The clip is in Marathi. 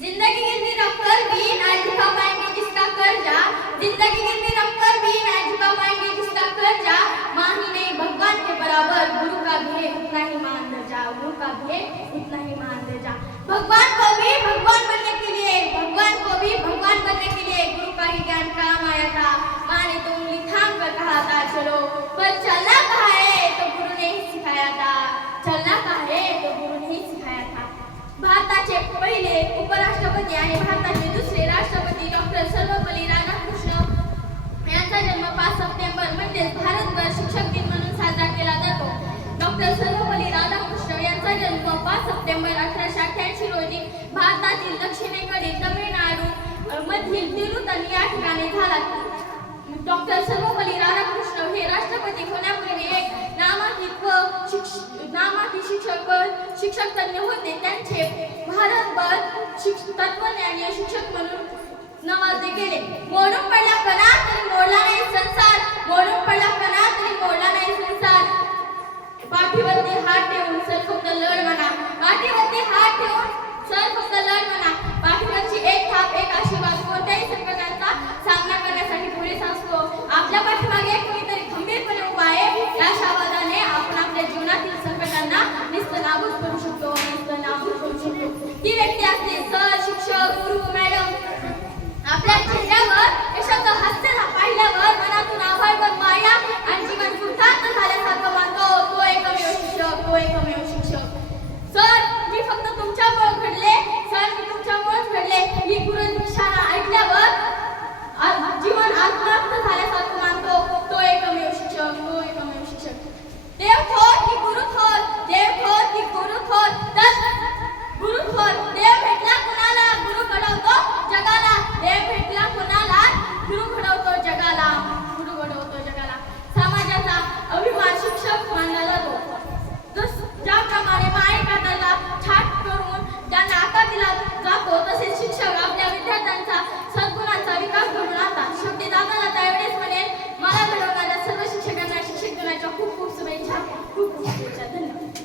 जिंदगी गिरवी रखकर भी ना झुका पाएंगे जिसका कर्जा, जिंदगी गिरवी रखकर भी ना झुका पाएंगे जिसका कर्जा, माँ ही नहीं भगवान के बराबर गुरु का भी है उतना ही मान दर्जा, गुरु का भी है उतना ही मान दर्जा। भगवान को भी भगवान बनने के लिए, भगवान को भी भगवान बनने के लिए गुरु का ही ज्ञान काम आया था। माँ ने तो उंगली थाम कर कहा था चलो, पर चलना कहाँ है तो गुरु ने ही सिखाया था, चलना कहाँ है तो गुरु ने ही सिखाया था। भारताचे पहिले उपराष्ट्रपती आणि भारताचे दुसरे राष्ट्रपती डॉक्टर सर्वपल्ली राधाकृष्ण यांचा जन्म 5 सप्टेंबर म्हणजे भारतभर शिक्षक दिन म्हणून साजरा केला जातो। डॉक्टर सर्वपल्ली राधाकृष्ण यांचा जन्म 5 सप्टेंबर 1888 रोजी भारतातील दक्षिणेकडील तमिळनाडू मधील तिरुतनी या ठिकाणी झाला। डॉक्टर सर्वपल्ली राधाकृष्ण हे राष्ट्रपती होण्यापूर्वी एक नामांकित शिक्षक तज्ञ होते। त्यांचे भारतभर तत्वज्ञानीय शिक्षक म्हणून नावाजले गेले। मोडून पडला कणा तरी मोडला नाही संसार, मोडून पडला कणा तरी मोडला नाही संसार। पाठीवरती हात ठेवून सरकवतं लढ म्हणा, पाठीवरती हात ठेवून